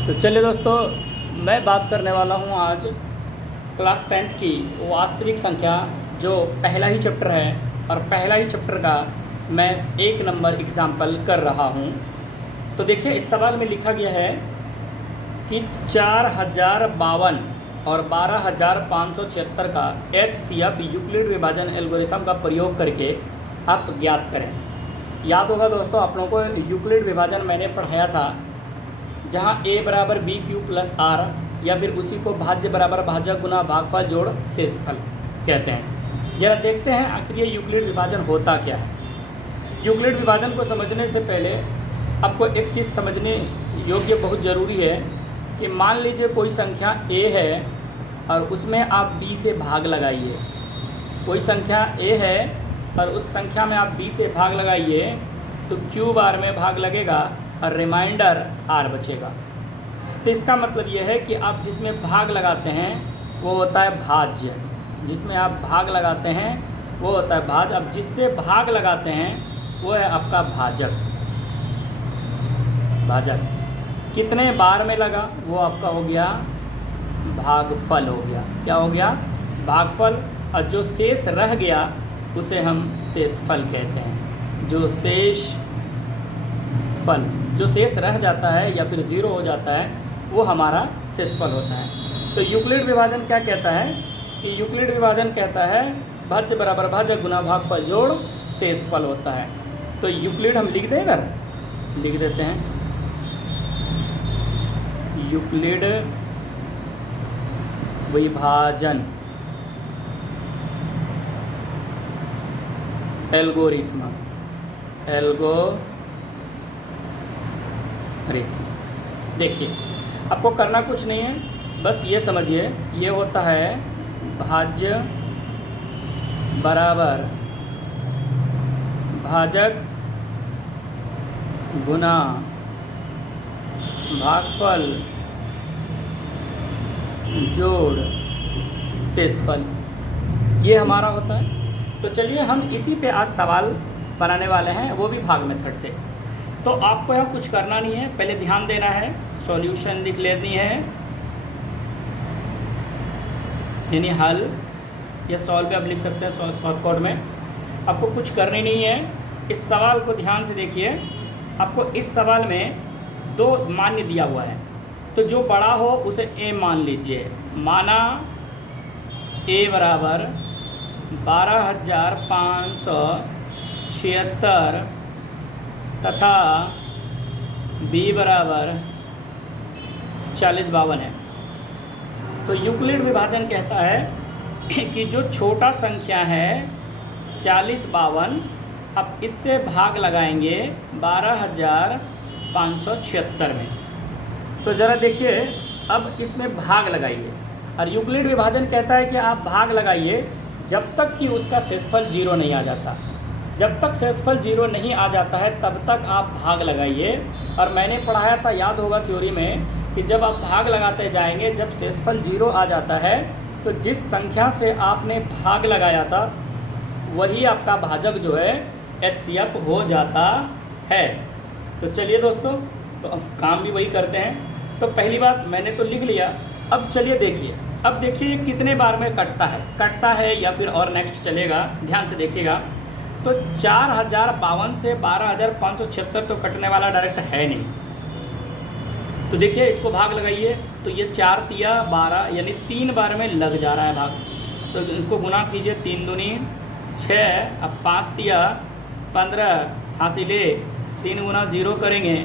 तो चलिए दोस्तों, मैं बात करने वाला हूँ आज क्लास 10th की वास्तविक संख्या, जो पहला ही चैप्टर है और पहला ही चैप्टर का मैं 1 नंबर एग्जाम्पल कर रहा हूँ। तो देखिए, इस सवाल में लिखा गया है कि 4052 और 12576 का HCF यूक्लिड विभाजन एल्गोरिथम का प्रयोग करके आप ज्ञात करें। याद होगा दोस्तों, आप लोगों को यूक्लिड विभाजन मैंने पढ़ाया था, जहाँ a बराबर बी क्यू प्लस आर, या फिर उसी को भाज्य बराबर भाजक गुना भागफल जोड़ शेषफल कहते हैं। जरा देखते हैं आखिर ये यूक्लिड विभाजन होता क्या है। यूक्लिड विभाजन को समझने से पहले आपको एक चीज़ समझने योग्य बहुत ज़रूरी है कि मान लीजिए कोई संख्या a है और उसमें आप b से भाग लगाइए। कोई संख्या a है और उस संख्या में आप b से भाग लगाइए तो q बार में भाग लगेगा और रिमाइंडर r बचेगा। तो इसका मतलब यह है कि आप जिसमें भाग लगाते हैं वो होता है भाज्य। जिसमें आप भाग लगाते हैं वो होता है भाज्य। अब जिससे भाग लगाते हैं वो है आपका भाजक। भाजक कितने बार में लगा वो आपका हो गया भागफल हो गया। क्या हो गया? भागफल। और जो शेष रह गया उसे हम शेषफल कहते हैं। जो शेष रह जाता है या फिर ज़ीरो हो जाता है वो हमारा शेषफल होता है। तो यूक्लिड विभाजन क्या कहता है कि यूक्लिड विभाजन कहता है भाज्य बराबर भाजक गुना भागफल जोड़ शेषफल होता है। तो यूक्लिड हम लिख दें, इधर लिख देते हैं यूक्लिड विभाजन एल्गोरिथम। देखिए, आपको करना कुछ नहीं है, बस ये समझिए ये होता है भाज्य बराबर भाजक गुना भागफल जोड़ शेषफल, ये हमारा होता है। तो चलिए हम इसी पे आज सवाल बनाने वाले हैं, वो भी भाग मेथड से। तो आपको यहाँ कुछ करना नहीं है, पहले ध्यान देना है, सॉल्यूशन लिख लेनी है, यानी हल या सॉल्व भी आप लिख सकते हैं शॉर्टकट में। आपको कुछ करनी नहीं है। इस सवाल को ध्यान से देखिए। आपको इस सवाल में 2 मान्य दिया हुआ है, तो जो बड़ा हो उसे a मान लीजिए। माना a बराबर 12,576 तथा b बराबर 4052 है। तो यूक्लिड विभाजन कहता है कि जो छोटा संख्या है 4052, अब इससे भाग लगाएंगे 12,576 में। तो ज़रा देखिए, अब इसमें भाग लगाइए। और यूक्लिड विभाजन कहता है कि आप भाग लगाइए जब तक कि उसका शेषफल 0 नहीं आ जाता। जब तक शेषफल 0 नहीं आ जाता है तब तक आप भाग लगाइए। और मैंने पढ़ाया था, याद होगा थ्योरी में, कि जब आप भाग लगाते जाएंगे, जब शेषफल 0 आ जाता है तो जिस संख्या से आपने भाग लगाया था वही आपका भाजक जो है HCF हो जाता है। तो चलिए दोस्तों, तो अब काम भी वही करते हैं। तो पहली बात मैंने तो लिख लिया। अब चलिए देखिए, अब देखिए कितने बार में कटता है या फिर और नेक्स्ट चलेगा। ध्यान से देखिएगा। तो 4052 से 12,576 तो कटने वाला डायरेक्ट है नहीं। तो देखिए, इसको भाग लगाइए तो ये 4 तिया 12, यानी 3 बार में लग जा रहा है भाग। तो इसको गुना कीजिए, 3 दूनी 6, अब 5 तिया 15 हासिले 3 गुना 0 करेंगे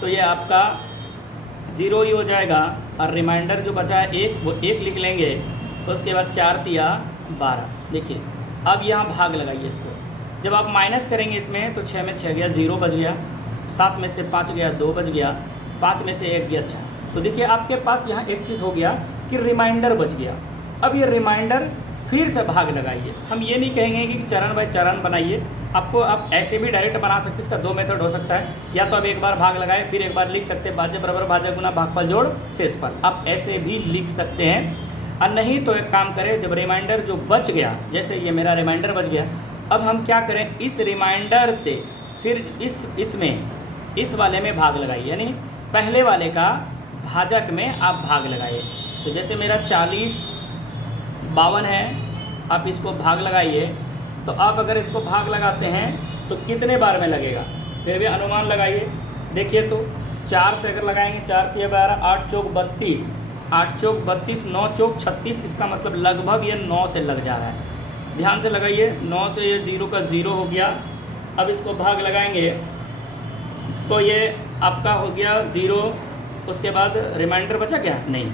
तो ये आपका 0 ही हो जाएगा। और रिमाइंडर जो बचा है 1, वो 1 लिख लेंगे। तो उसके बाद 4 तिया 12। देखिए, अब यहाँ भाग लगाइए इसको। जब आप माइनस करेंगे इसमें तो 6 में 6 गया, 0 बच गया। 7 में से 5 गया, 2 बच गया। 5 में से 1 गया, 6। तो देखिए, आपके पास यहाँ एक चीज़ हो गया कि रिमाइंडर बच गया। अब ये रिमाइंडर फिर से भाग लगाइए। हम ये नहीं कहेंगे कि चरण बाय चरण बनाइए, आपको आप ऐसे भी डायरेक्ट बना सकते हैं। इसका 2 मेथड हो सकता है। या तो आप एक बार भाग लगाए फिर एक बार लिख सकते हैं भाज्य बराबर भाजक गुना भागफल जोड़ शेषफल, आप ऐसे भी लिख सकते हैं। और नहीं तो एक काम करें, जब रिमाइंडर जो बच गया, जैसे ये मेरा रिमाइंडर बच गया, अब हम क्या करें, इस रिमाइंडर से फिर इस वाले में भाग लगाइए, यानी पहले वाले का भाजक में आप भाग लगाइए। तो जैसे मेरा 40 52 है, आप इसको भाग लगाइए। तो आप अगर इसको भाग लगाते हैं तो कितने बार में लगेगा, फिर भी अनुमान लगाइए। देखिए तो 4 से अगर लगाएंगे, 4 तिया 12, 8 चौक 32, 8 चौक 32, 9 चौक 36, इसका मतलब लगभग ये 9 से लग जा रहा है। ध्यान से लगाइए, 9 से ये 0 का 0 हो गया। अब इसको भाग लगाएंगे तो ये आपका हो गया 0, उसके बाद रिमाइंडर बचा क्या, नहीं,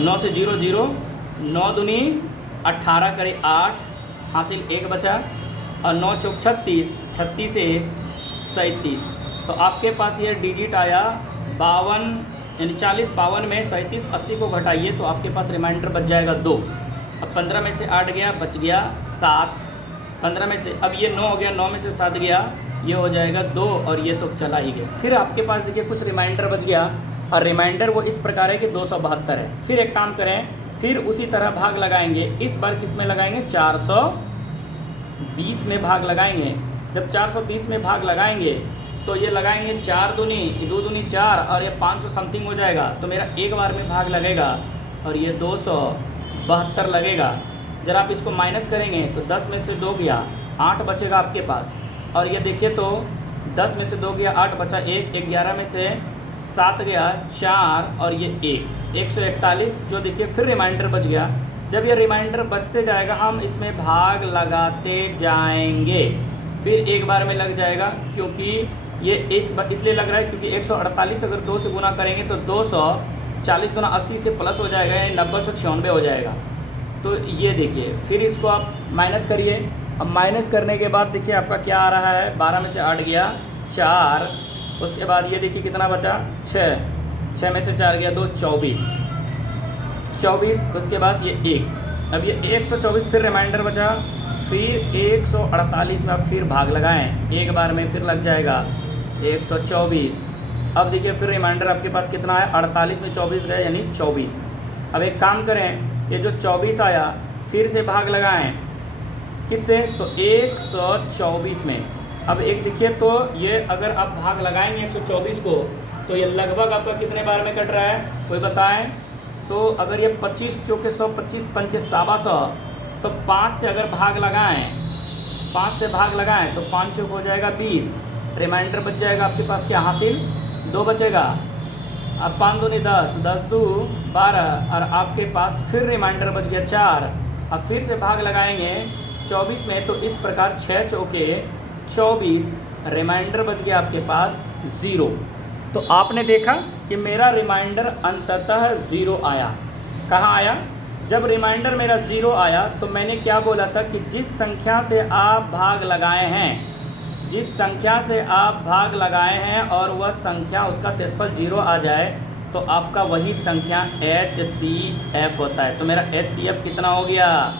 9 से 0 0, 9 दूनी 18 करे 8, हासिल 1 बचा, और 9 चौक 36, 36 से 37। तो आपके पास ये डिजिट आया 52, यानी 40 52 में 37 80 को घटाइए तो आपके पास रिमाइंडर बच जाएगा 2। अब 15 में से 8 गया, बच गया 7, 15 में से अब ये 9 हो गया, 9 में से 7 गया, ये हो जाएगा 2, और ये तो चला ही गया। फिर आपके पास देखिए कुछ रिमाइंडर बच गया, और रिमाइंडर वो इस प्रकार है कि 272 है। फिर एक काम करें, फिर उसी तरह भाग लगाएंगे, इस बार किस में लगाएंगे, 420 में भाग लगाएंगे। जब 420 में भाग लगाएंगे तो ये लगाएंगे 4 दूनी 2 दूनी 4, और ये 500 समथिंग हो जाएगा। तो मेरा एक बार में भाग लगेगा और ये 272 लगेगा। जरा आप इसको माइनस करेंगे तो 10 में से 2 गया, 8 बचेगा आपके पास। और ये देखिए तो 10 में से 2 गया, 8 बचा 1, 11 में से 7 गया 4, और ये 141, जो देखिए फिर रिमाइंडर बच गया। जब ये रिमाइंडर बचते जाएगा हम इसमें भाग लगाते जाएंगे, फिर एक बार में लग जाएगा, क्योंकि ये इसलिए लग रहा है क्योंकि 148 अगर 2 से गुना करेंगे तो 240 गुना 80 से प्लस हो जाएगा, यानी 90 हो जाएगा। तो ये देखिए, फिर इसको आप माइनस करिए। अब माइनस करने के बाद देखिए आपका क्या आ रहा है, 12 में से 8 गया 4, उसके बाद ये देखिए कितना बचा 6, 6 में से 4 गया 2, 24, उसके बाद ये 1, अब ये 124 फिर रिमाइंडर बचा, फिर 148 में आप फिर भाग लगाएं, एक बार में फिर लग जाएगा 124। अब देखिए फिर रिमाइंडर आपके पास कितना है, 48 में 24 गए यानी 24। अब एक काम करें, ये जो 24 आया फिर से भाग लगाएं, किससे, तो 124 में। अब एक देखिए तो ये अगर आप भाग लगाएंगे 124 को तो ये लगभग आपका कितने बार में कट रहा है, कोई बताएं। तो अगर ये 25 चौके 100, 25 पंचे 100, तो 5 से अगर भाग लगाएं, 5 से भाग लगाएं तो 5 चौक हो जाएगा 20, रिमाइंडर बच जाएगा आपके पास क्या हासिल, 2 बचेगा। अब 5 दूनी 10, 10 दू 12, और आपके पास फिर रिमाइंडर बच गया 4। अब फिर से भाग लगाएंगे 24 में, तो इस प्रकार 6 चौके 24, रिमाइंडर बच गया आपके पास 0। तो आपने देखा कि मेरा रिमाइंडर अंततः 0 आया। कहाँ आया, जब रिमाइंडर मेरा 0 आया तो मैंने क्या बोला था कि जिस संख्या से आप भाग लगाए हैं, जिस संख्या से आप भाग लगाए हैं और वह संख्या उसका शेषफल 0 आ जाए तो आपका वही संख्या HCF होता है। तो मेरा HCF कितना हो गया,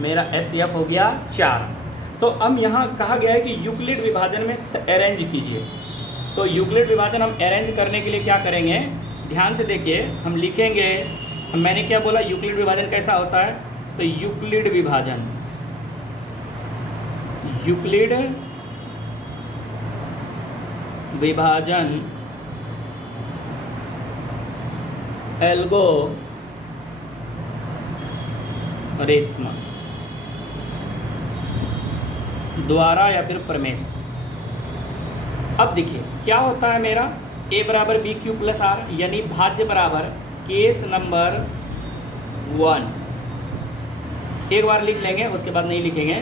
मेरा HCF हो गया 4। तो अब यहाँ कहा गया है कि यूक्लिड विभाजन में अरेंज कीजिए। तो यूक्लिड विभाजन हम अरेंज करने के लिए क्या करेंगे, ध्यान से देखिए, हम लिखेंगे, मैंने क्या बोला, यूक्लिड विभाजन कैसा होता है। तो यूक्लिड विभाजन, यूक्लिड विभाजन एल्गोरिथम द्वारा या फिर प्रमेय से। अब देखिए क्या होता है मेरा, a बराबर बी क्यू प्लस आर, यानी भाज्य बराबर केस नंबर 1, एक बार लिख लेंगे उसके बाद नहीं लिखेंगे।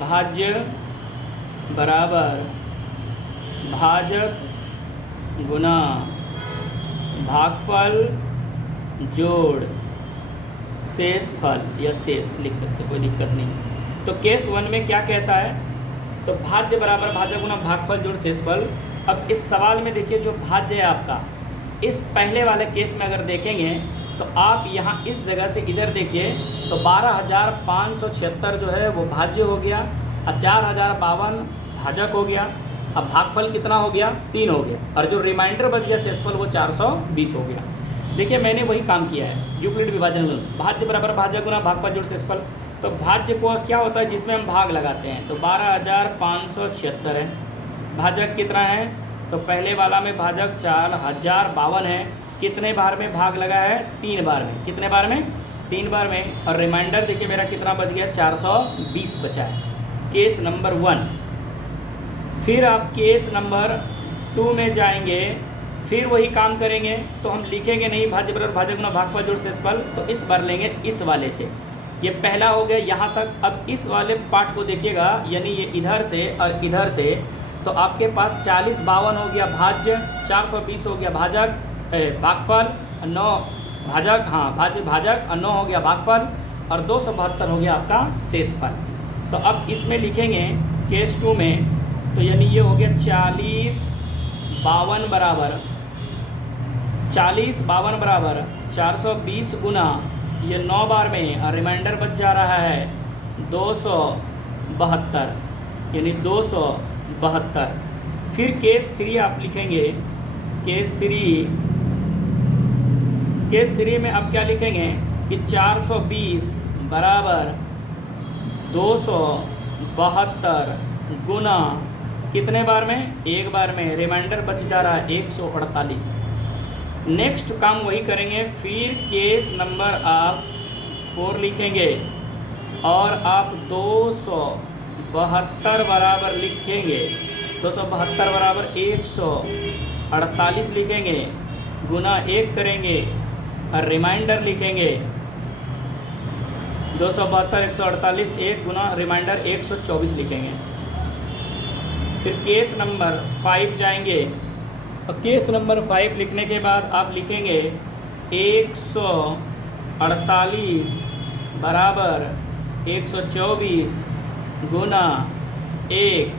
भाज्य बराबर भाजक गुना भागफल जोड़ शेषफल, या शेष लिख सकते, कोई दिक्कत नहीं। तो केस 1 में क्या कहता है, तो भाज्य बराबर भाजक गुना भागफल जोड़ शेषफल। अब इस सवाल में देखिए जो भाज्य है आपका, इस पहले वाले केस में अगर देखेंगे तो आप यहाँ इस जगह से इधर देखिए तो 12,576 जो है वो भाज्य हो गया, और 4,052 भाजक हो गया। अब भागफल कितना हो गया, 3 हो गया, और जो रिमाइंडर बच गया शेषफल वो 420 हो गया। देखिए मैंने वही काम किया है यूक्लिड विभाजन में, भाज्य बराबर भाजक गुना भागफल जोड़ शेषफल। तो भाज्य को क्या होता है जिसमें हम भाग लगाते हैं, तो 12,576 है, भाजक कितना है तो पहले वाला में भाजक 4052 है, कितने बार में भाग लगा है? 3 बार में। कितने बार में? 3 बार में। और रिमाइंडर देखिए मेरा कितना बच गया? 420 बचा है। Case number 1। फिर आप केस नंबर 2 में जाएंगे, फिर वही काम करेंगे। तो हम लिखेंगे नहीं भाज्य बराबर भाजक गुना भागफल जोड़ शेषफल, तो इस बार लेंगे इस वाले से। ये पहला हो गया यहाँ तक। अब इस वाले पार्ट को देखिएगा, यानी ये इधर से और इधर से, तो आपके पास 4052 हो गया भाज्य, 420 हो गया भाजक भागफल, 9 भाजक, हाँ भाज्य भाजक, और 9 हो गया भागफल, और 272 हो गया आपका शेषफल। तो अब इसमें लिखेंगे केस 2 में, तो यानी ये हो गया 4052 बराबर 420 गुना ये 9 बार में, और रिमाइंडर बच जा रहा है 272, यानी 272। फिर केस 3 आप लिखेंगे। केस 3 में आप क्या लिखेंगे कि 420 बराबर 272 गुना कितने बार में? 1 बार में। रिमाइंडर बच जा रहा है 148। नेक्स्ट काम वही करेंगे। फिर केस नंबर आप 4 लिखेंगे और आप 272 बराबर लिखेंगे, 272 बराबर 148 लिखेंगे, गुना 1 करेंगे और रिमाइंडर लिखेंगे 272 148 1 गुना रिमाइंडर 124 लिखेंगे। फिर केस नंबर 5 जाएंगे, और केस नंबर 5 लिखने के बाद आप लिखेंगे 148 बराबर 124 गुना 1,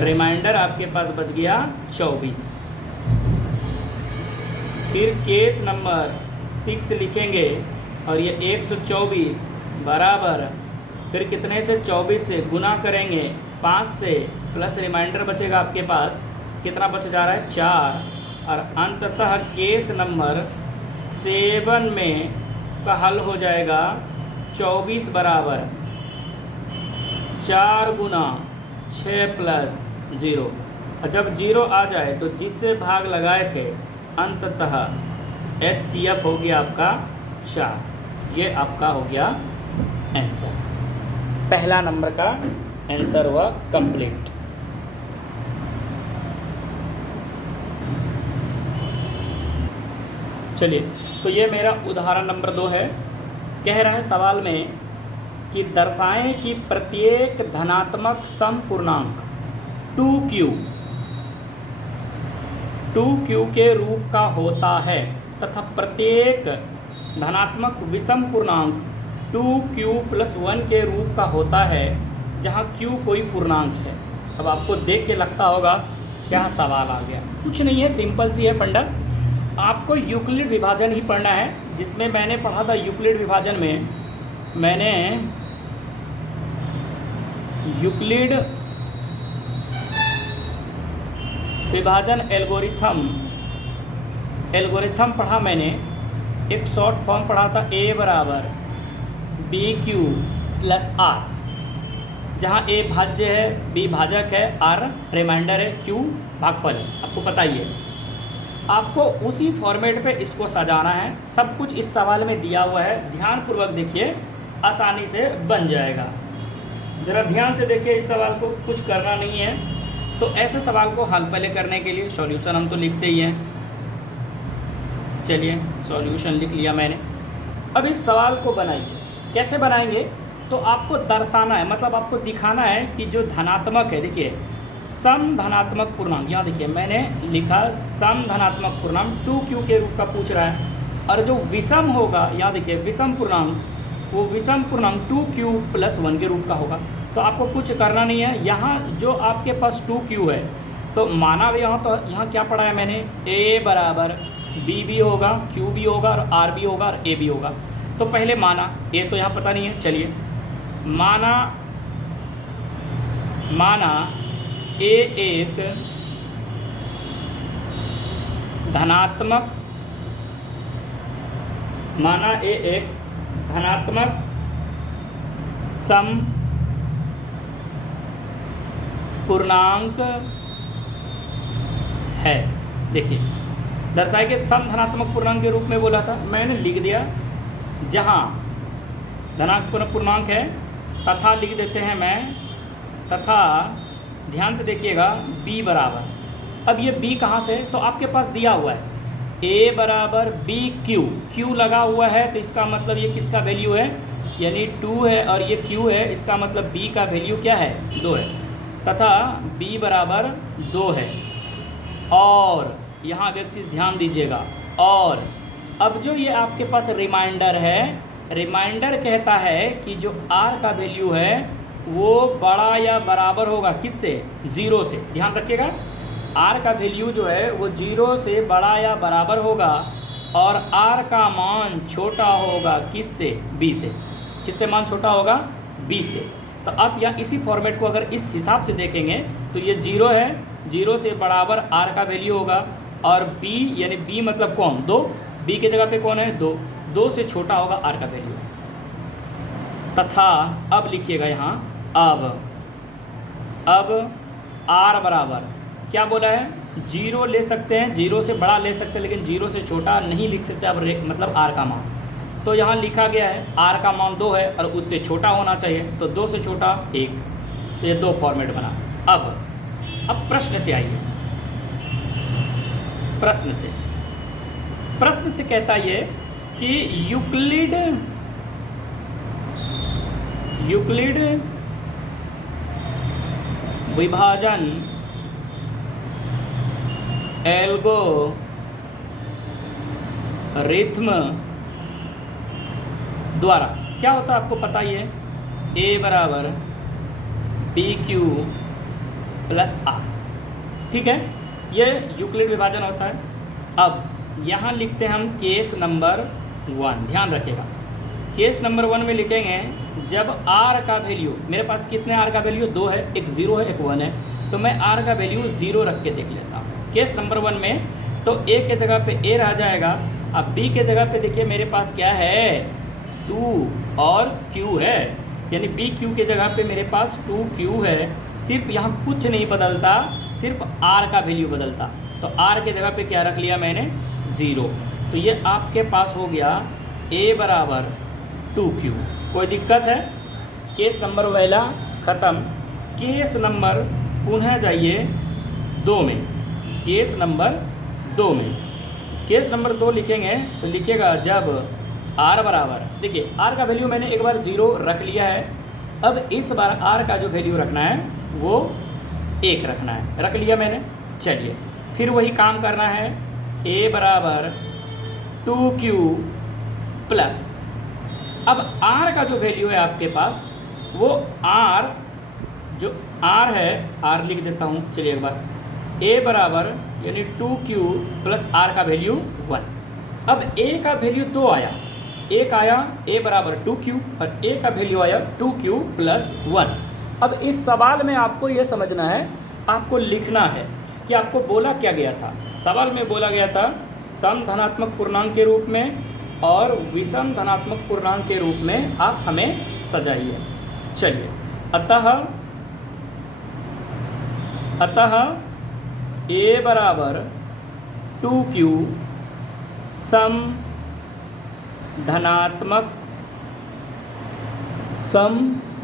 रिमाइंडर आपके पास बच गया 24। फिर केस नंबर 6 लिखेंगे, और ये 124 बराबर फिर कितने से? 24 से गुना करेंगे 5 से, प्लस रिमाइंडर बचेगा आपके पास, कितना बच जा रहा है? 4। और अंततः केस नंबर 7 में का हल हो जाएगा 24 बराबर 4 गुना 6 प्लस 0। और जब 0 आ जाए तो जिससे भाग लगाए थे अंततः HCF हो गया आपका 4। ये आपका हो गया आंसर। पहला नंबर का आंसर हुआ कंप्लीट। चलिए, तो ये मेरा उदाहरण नंबर 2 है। कह रहा है सवाल में कि दर्शाएं कि प्रत्येक धनात्मक समपूर्णांक 2q के रूप का होता है तथा प्रत्येक धनात्मक विषम पूर्णांक 2q + 1 के रूप का होता है जहाँ q कोई पूर्णांक है। अब आपको देख के लगता होगा क्या सवाल आ गया। कुछ नहीं है, सिंपल सी है फंडा। आपको यूक्लिड विभाजन ही पढ़ना है, जिसमें मैंने पढ़ा था यूक्लिड विभाजन में मैंने यूक्लिड विभाजन एल्गोरिथम पढ़ा मैंने। एक शॉर्ट फॉर्म पढ़ा था A बराबर BQ + R, जहाँ A भाज्य है, B भाजक है, R रिमाइंडर है, Q भागफल है। आपको पता ही है। आपको उसी फॉर्मेट पे इसको सजाना है। सब कुछ इस सवाल में दिया हुआ है, ध्यानपूर्वक देखिए, आसानी से बन जाएगा। ज़रा ध्यान से देखिए, इस सवाल को कुछ करना नहीं है। तो ऐसे सवाल को हल पहले करने के लिए सॉल्यूशन हम तो लिखते ही हैं। चलिए, सॉल्यूशन लिख लिया मैंने। अब इस सवाल को बनाइए। कैसे बनाएंगे? तो आपको दर्शाना है, मतलब आपको दिखाना है कि जो धनात्मक है, देखिए सम धनात्मक पूर्णांक, यहाँ देखिए मैंने लिखा सम धनात्मक पूर्णांक 2q के रूप का पूछ रहा है। और जो विषम होगा, यहाँ देखिए विषम पूर्णांक, वो विषम पूर्णांक 2q + 1 के रूप का होगा। तो आपको कुछ करना नहीं है। यहाँ जो आपके पास 2q है, तो माना यहाँ, तो यहाँ क्या पढ़ा है मैंने? A बराबर B भी होगा, Q भी होगा, और R भी होगा, और A भी होगा। तो पहले माना, A तो यहाँ पता नहीं है। चलिए, माना A एक धनात्मक, माना A एक धनात्मक सम पूर्णांक है। देखिए दर्शाएंगे सम धनात्मक पूर्णांक के रूप में बोला था, मैंने लिख दिया जहाँ धनात्मक पूर्णांक है तथा लिख देते हैं मैं, तथा ध्यान से देखिएगा b बराबर, अब ये b कहाँ से, तो आपके पास दिया हुआ है a बराबर बी क्यू, क्यू लगा हुआ है तो इसका मतलब ये किसका वैल्यू है, यानी 2 है, और ये q है, इसका मतलब b का वैल्यू क्या है, 2 है, तथा b बराबर 2 है। और यहाँ एक चीज़ ध्यान दीजिएगा, और अब जो ये आपके पास रिमाइंडर है, रिमाइंडर कहता है कि जो r का वैल्यू है वो बड़ा या बराबर होगा किससे, 0 से। ध्यान रखिएगा r का वैल्यू जो है वो 0 से बड़ा या बराबर होगा, और r का मान छोटा होगा किससे, b से। किससे मान छोटा होगा, b से। तो आप यहाँ इसी फॉर्मेट को अगर इस हिसाब से देखेंगे तो ये 0 है, 0 से बराबर r का वैल्यू होगा, और b यानी b मतलब कौन, 2, b के जगह पे कौन है, 2, 2 से छोटा होगा r का वैल्यू। तथा अब लिखिएगा यहाँ, अब r बराबर क्या बोला है, 0 ले सकते हैं, 0 से बड़ा ले सकते हैं, लेकिन 0 से छोटा नहीं लिख सकते। अब मतलब r का मान, तो यहाँ लिखा गया है r का मान 2 है और उससे छोटा होना चाहिए, तो 2 से छोटा 1, तो ये 2 फॉर्मेट बना। अब प्रश्न से आइए, प्रश्न से कहता ये कि यूक्लिड विभाजन एल्गोरिथ्म द्वारा क्या होता है आपको पता ही है, a बराबर बी क्यू प्लस आर, ठीक है, ये यूक्लिड विभाजन होता है। अब यहाँ लिखते हैं हम केस नंबर 1, ध्यान रखिएगा केस नंबर 1 में लिखेंगे जब r का वैल्यू, मेरे पास कितने r का वैल्यू, 2 है, एक 0 है, एक 1 है, तो मैं r का वैल्यू 0 रख के देख लेता हूँ। केस नंबर 1 में तो a के जगह पे a रह जाएगा, अब b के जगह पे देखिए मेरे पास क्या है, 2 और q है, यानी b q के जगह पे मेरे पास 2q है। सिर्फ यहाँ कुछ नहीं बदलता, सिर्फ r का वैल्यू बदलता, तो r के जगह पे क्या रख लिया मैंने, 0। तो ये आपके पास हो गया a बराबर 2q। कोई दिक्कत है, केस नंबर पहला ख़त्म। केस नंबर पुनः जाइए 2 में, केस नंबर 2 में, केस नंबर 2 लिखेंगे तो लिखिएगा जब r बराबर, देखिए r का वैल्यू मैंने एक बार 0 रख लिया है, अब इस बार r का जो वैल्यू रखना है वो 1 रखना है, रख लिया मैंने। चलिए फिर वही काम करना है, a बराबर 2q प्लस, अब r का जो वैल्यू है आपके पास वो r, जो r है, r लिख देता हूँ, चलिए एक बार, a बराबर यानी 2q प्लस r का वैल्यू 1। अब a का वैल्यू 2 आया, 1 आया, a बराबर 2q, और a का वैल्यू आया 2q प्लस 1। अब इस सवाल में आपको ये समझना है, आपको लिखना है कि आपको बोला क्या गया था। सवाल में बोला गया था सम धनात्मक पूर्णांक के रूप में और विषम धनात्मक पूर्णांक के रूप में आप हमें सजाइए। चलिए, अतः a बराबर 2q सम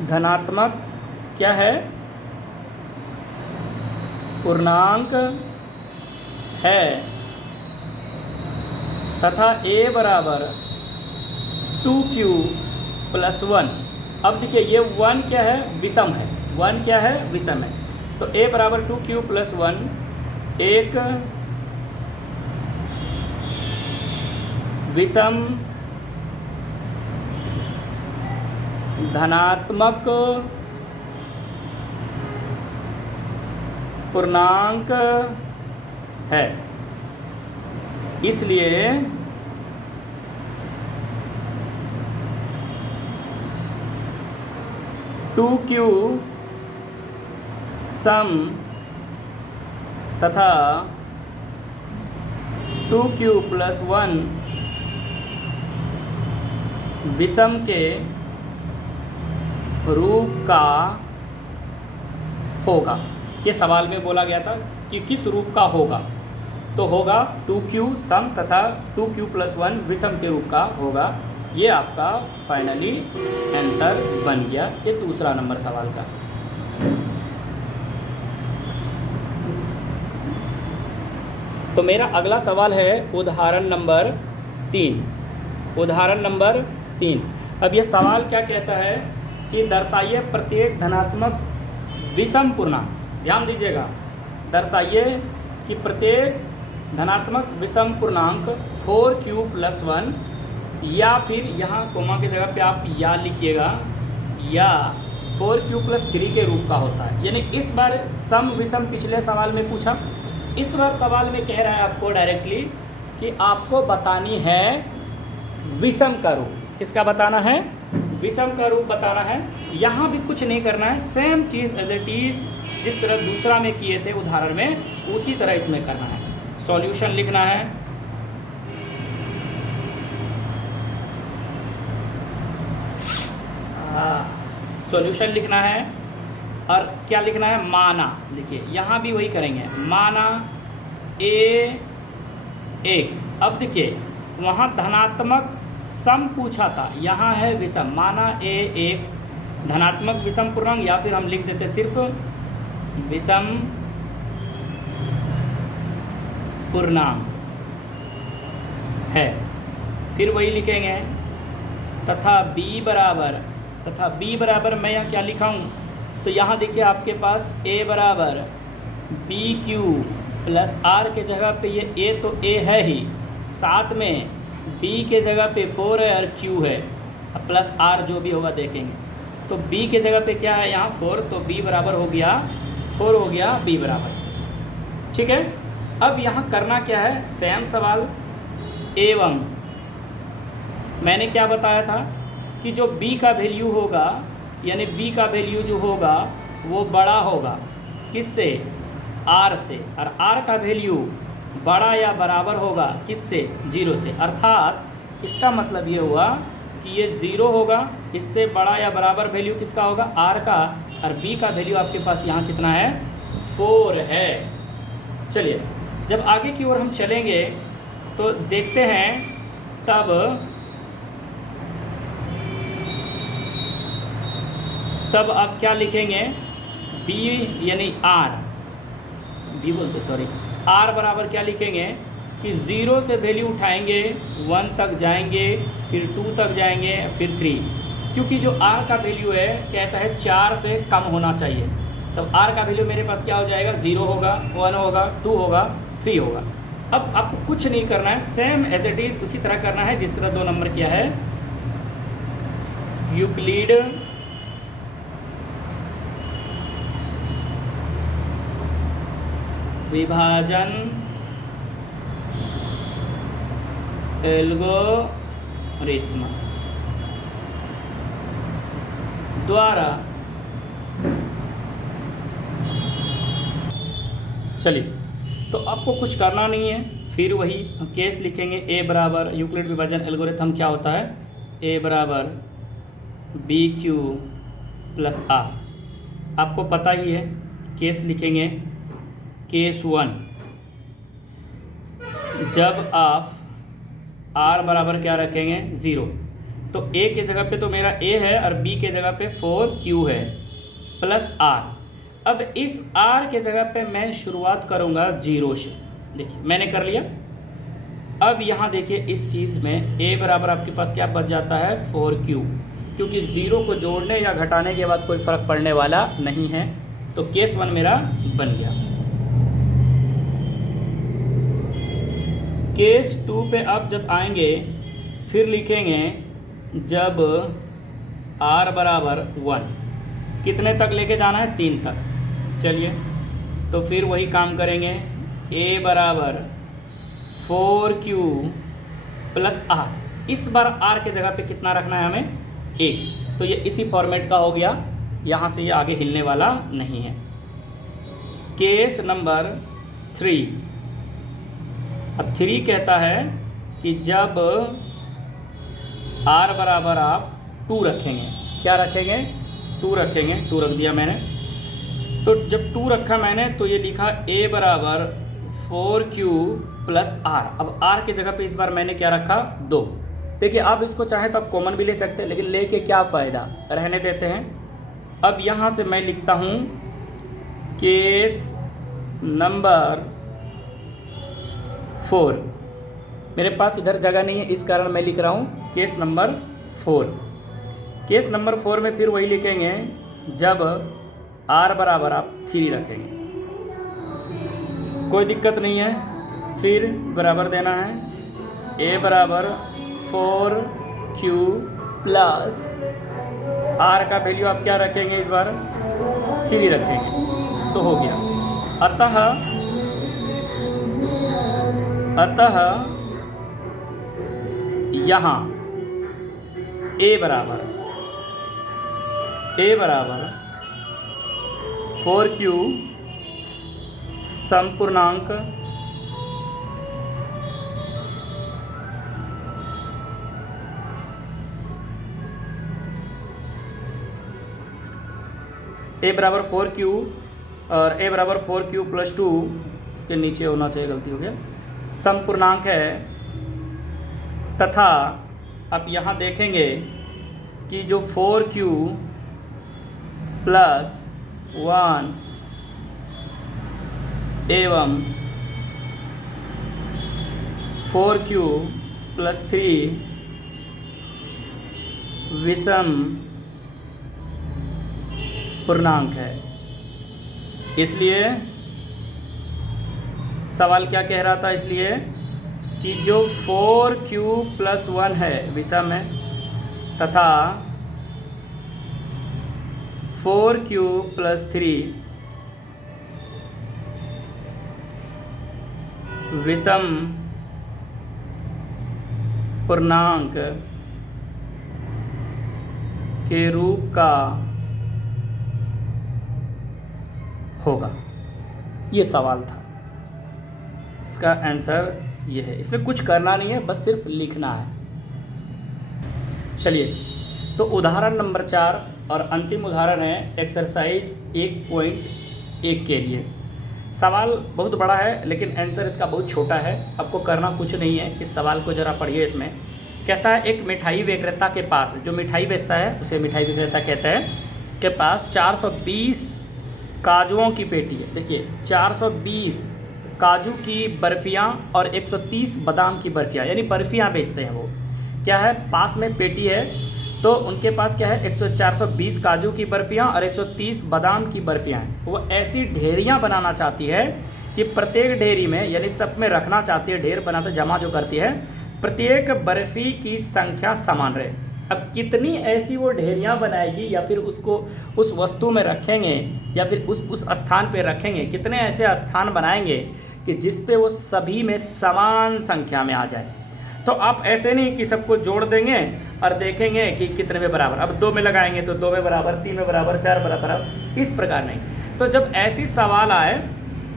धनात्मक क्या है, पूर्णांक है, तथा a बराबर 2q प्लस 1। अब देखिए ये 1 क्या है, विषम है, 1 क्या है, विषम है, तो a बराबर 2q प्लस 1 एक विषम धनात्मक पूर्णांक है, इसलिए टू क्यू सम तथा 2q प्लस 1 विषम के रूप का होगा। ये सवाल में बोला गया था कि किस रूप का होगा, तो होगा 2q सम तथा 2q+1 विषम के रूप का होगा। ये आपका फाइनली आंसर बन गया ये दूसरा नंबर सवाल का। तो मेरा अगला सवाल है उदाहरण नंबर 3। उदाहरण नंबर 3। अब ये सवाल क्या कहता है कि दर्शाइए प्रत्येक धनात्मक विषम पूर्णांक। ध्यान दीजिएगा, दर्शाइए कि प्रत्येक धनात्मक विषम पूर्णांक 4q+1 या फिर यहाँ कोमा की जगह पे आप या लिखिएगा या 4q+3 के रूप का होता है। यानी इस बार सम विषम पिछले सवाल में पूछा, इस बार सवाल में कह रहा है आपको डायरेक्टली कि आपको बतानी है विषम का रूप। किसका बताना है? विषम का रूप बताना है। यहाँ भी कुछ नहीं करना है, सेम चीज़ एज इट इज़ जिस तरह दूसरा में किए थे उदाहरण में उसी तरह इसमें करना है। सॉल्यूशन लिखना है, सॉल्यूशन लिखना है और क्या लिखना है? माना। देखिए यहाँ भी वही करेंगे, माना a1। अब देखिए वहाँ धनात्मक सम पूछा था, यहाँ है विषम। माना a1 धनात्मक विषम पूर्णांक, या फिर हम लिख देते सिर्फ विषम पूर्णांक है। फिर वही लिखेंगे तथा b बराबर मैं यहाँ क्या लिखा हूँ? तो यहाँ देखिए आपके पास a बराबर BQ+R के जगह पे ये a तो a है ही, साथ में b के जगह पे 4 है और q है, अब प्लस r जो भी होगा देखेंगे। तो b के जगह पे क्या है यहाँ 4, तो b बराबर हो गया 4 हो गया b बराबर। ठीक है, अब यहाँ करना क्या है? सेम सवाल एवं मैंने क्या बताया था कि जो b का वैल्यू होगा यानी b का वैल्यू जो होगा वो बड़ा होगा किससे? r से, और r का वैल्यू बड़ा या बराबर होगा किससे? 0 से। अर्थात इसका मतलब ये हुआ कि ये 0 होगा, इससे बड़ा या बराबर वैल्यू किसका होगा? r का, और b का वैल्यू आपके पास यहाँ कितना है? 4 है। चलिए जब आगे की ओर हम चलेंगे तो देखते हैं तब आप क्या लिखेंगे? b यानी r बराबर क्या लिखेंगे कि 0 से वैल्यू उठाएंगे 1 तक जाएंगे, फिर 2 तक जाएंगे, फिर 3, क्योंकि जो r का वैल्यू है कहता है 4 से कम होना चाहिए। तब r का वैल्यू मेरे पास क्या हो जाएगा? 0 होगा, 1 होगा, 2 होगा, 3 होगा। अब आपको कुछ नहीं करना है, सेम एज इट इज़ उसी तरह करना है जिस तरह 2 नंबर किया है। यूक्लिड विभाजन एल्गोरिथम द्वारा, चलिए तो आपको कुछ करना नहीं है, फिर वही केस लिखेंगे। a बराबर यूक्लिड विभाजन एल्गोरिथम क्या होता है? a बराबर BQ+R, आपको पता ही है। केस लिखेंगे केस 1, जब आप r बराबर क्या रखेंगे? 0, तो a के जगह पे तो मेरा a है और b के जगह पे 4q है प्लस r। अब इस r के जगह पे मैं शुरुआत करूँगा 0 से। देखिए मैंने कर लिया। अब यहाँ देखिए इस चीज़ में a बराबर आपके पास क्या बच जाता है? 4q, क्योंकि 0 को जोड़ने या घटाने के बाद कोई फ़र्क पड़ने वाला नहीं है। तो केस 1 मेरा बन गया। केस 2 पे आप जब आएंगे फिर लिखेंगे जब r बराबर 1, कितने तक लेके जाना है? 3 तक। चलिए तो फिर वही काम करेंगे। a बराबर 4q+r, इस बार r के जगह पे कितना रखना है हमें? 1। तो ये इसी फॉर्मेट का हो गया, यहाँ से ये आगे हिलने वाला नहीं है। केस नंबर 3, अब 3 कहता है कि जब r बराबर आप 2 रखेंगे, क्या रखेंगे? 2 रखेंगे। 2 रख दिया मैंने। तो जब 2 रखा मैंने तो ये लिखा a बराबर 4Q प्लस R। अब R की जगह पे इस बार मैंने क्या रखा, 2। देखिए आप इसको चाहें तो आप कॉमन भी ले सकते हैं, लेकिन लेके क्या फ़ायदा, रहने देते हैं। अब यहाँ से मैं लिखता हूँ केस नंबर 4। मेरे पास इधर जगह नहीं है, इस कारण मैं लिख रहा हूँ केस नंबर 4। केस नंबर 4 में फिर वही लिखेंगे जब R बराबर आप 3 रखेंगे, कोई दिक्कत नहीं है। फिर बराबर देना है, A बराबर 4Q प्लस R का वैल्यू आप क्या रखेंगे, इस बार 3 रखेंगे, तो हो गया। अतः यहाँ A बराबर 4Q समपूर्णांक A बराबर 4Q और A बराबर 4Q प्लस 2, इसके नीचे होना चाहिए, गलती हो गया, समपूर्णांक है। तथा अब यहाँ देखेंगे कि जो 4Q प्लस 1 एवं 4Q प्लस 3 विषम पूर्णांक है। इसलिए सवाल क्या कह रहा था, इसलिए कि जो 4Q प्लस 1 है विषम है, तथा 4Q प्लस 3 विषम पूर्णांक के रूप का होगा। ये सवाल था, इसका आंसर ये है। इसमें कुछ करना नहीं है, बस सिर्फ लिखना है। चलिए, तो उदाहरण नंबर 4 और अंतिम उदाहरण है एक्सरसाइज 1.1 के लिए। सवाल बहुत बड़ा है लेकिन आंसर इसका बहुत छोटा है, आपको करना कुछ नहीं है। इस सवाल को ज़रा पढ़िए। इसमें कहता है एक मिठाई विक्रेता के पास, जो मिठाई बेचता है उसे मिठाई विक्रेता कहते हैं, के पास 420 काजुओं की पेटी है। देखिए 420 काजू की बर्फ़ियाँ और 130 बादाम की बर्फ़ियाँ, यानी बर्फ़ियाँ बेचते हैं वो। क्या है, पास में पेटी है, तो उनके पास क्या है, 420 काजू की बर्फ़ियाँ और 130 बादाम की बर्फ़ियाँ हैं। वो ऐसी ढेरियाँ बनाना चाहती है कि प्रत्येक ढेरी में, यानी सब में रखना चाहती है, ढेर बनाते जमा जो करती है, प्रत्येक बर्फ़ी की संख्या समान रहे। अब कितनी ऐसी वो ढेरियाँ बनाएगी, या फिर उसको उस वस्तु में रखेंगे, या फिर उस स्थान पे रखेंगे, कितने ऐसे स्थान बनाएंगे कि जिस पे वो सभी में समान संख्या में आ जाए। तो आप ऐसे नहीं कि सबको जोड़ देंगे और देखेंगे कि कितने में बराबर, अब 2 में लगाएंगे तो 2 में बराबर, 3 में बराबर, 4 बराबर, इस प्रकार नहीं। तो जब ऐसी सवाल आए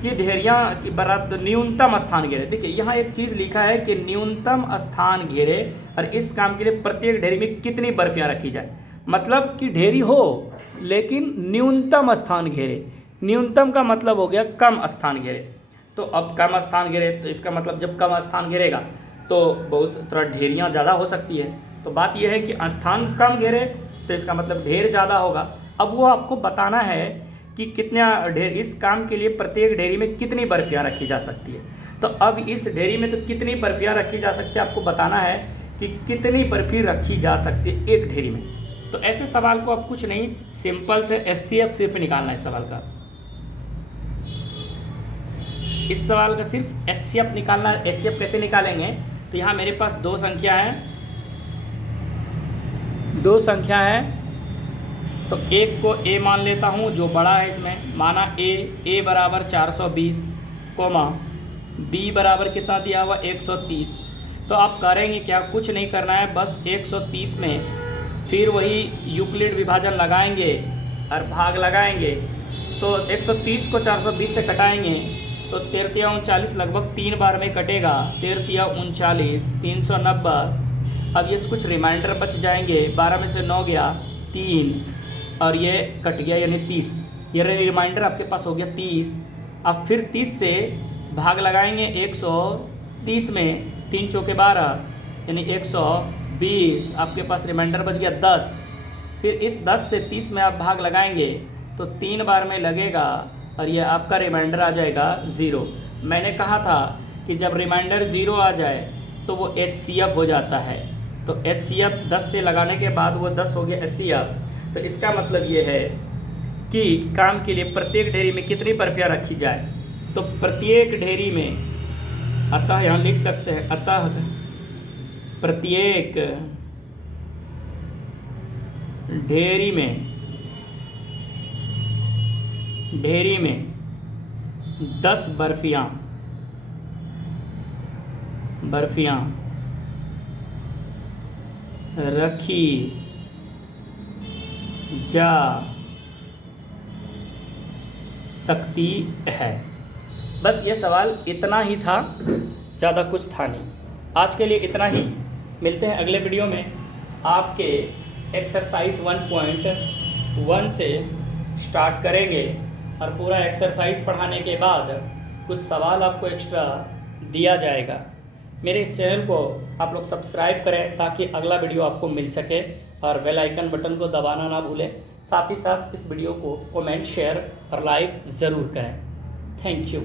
कि ढेरियाँ की बराबर न्यूनतम स्थान घेरे, देखिए यहाँ एक चीज़ लिखा है कि न्यूनतम स्थान घेरे, और इस काम के लिए प्रत्येक ढेरी में कितनी बर्फ़ियाँ रखी जाए। मतलब कि ढेरी हो लेकिन न्यूनतम स्थान घेरे। न्यूनतम का मतलब हो गया कम स्थान घेरे। तो अब कम स्थान घेरे, तो इसका मतलब जब कम स्थान घेरेगा तो बहुत थोड़ा ढेरियाँ ज़्यादा हो सकती है। तो बात यह है कि स्थान कम घेरे तो इसका मतलब ढेर ज़्यादा होगा। अब वो आपको बताना है कि कितना ढेर, इस काम के लिए प्रत्येक ढेरी में कितनी बर्फ़ियाँ रखी जा सकती है। तो अब इस ढेरी में तो कितनी बर्फ़ियाँ रखी जा सकती है, आपको बताना है कि कितनी बर्फ़ी रखी जा सकती है एक ढेरी में। तो ऐसे सवाल को आप कुछ नहीं, सिंपल से HCF सिर्फ निकालना है इस सवाल का। इस सवाल का सिर्फ HCF निकालना है। HCF कैसे निकालेंगे, तो यहाँ मेरे पास दो संख्या है, तो एक को A मान लेता हूँ जो बड़ा है इसमें, माना A बराबर 420, कोमा B बराबर कितना दिया हुआ 130। तो आप करेंगे क्या, कुछ नहीं करना है, बस 130 में फिर वही यूक्लिड विभाजन लगाएंगे और भाग लगाएंगे। तो 130 को 420 से कटाएंगे तो 13×39 लगभग 3 बार में कटेगा, 13×39 390। अब ये कुछ रिमाइंडर बच जाएंगे, 12 में से 9 गया 3 और ये कट गया यानी 30, ये रिमाइंडर आपके पास हो गया 30। अब फिर 30 से भाग लगाएंगे 130 में, 3 चौके 12 यानी 120, आपके पास रिमाइंडर बच गया 10। फिर इस 10 से 30 में आप भाग लगाएंगे तो 3 बार में लगेगा और ये आपका रिमाइंडर आ जाएगा 0। मैंने कहा था कि जब रिमाइंडर 0 आ जाए तो वो HCF हो जाता है। तो HCF 10 से लगाने के बाद वो 10 हो गया HCF। तो इसका मतलब ये है कि काम के लिए प्रत्येक ढेरी में कितनी बर्फियाँ रखी जाए। तो प्रत्येक ढेरी में, अतः यहाँ लिख सकते हैं, अतः प्रत्येक ढेरी में 10 बर्फियाँ रखी जा सकती है। बस ये सवाल इतना ही था, ज़्यादा कुछ था नहीं। आज के लिए इतना ही, मिलते हैं अगले वीडियो में। आपके एक्सरसाइज 1.1 से स्टार्ट करेंगे और पूरा एक्सरसाइज पढ़ाने के बाद कुछ सवाल आपको एक्स्ट्रा दिया जाएगा। मेरे इस चैनल को आप लोग सब्सक्राइब करें ताकि अगला वीडियो आपको मिल सके, और बेल आइकन बटन को दबाना ना भूलें। साथ ही साथ इस वीडियो को कमेंट, शेयर और लाइक ज़रूर करें। Thank you.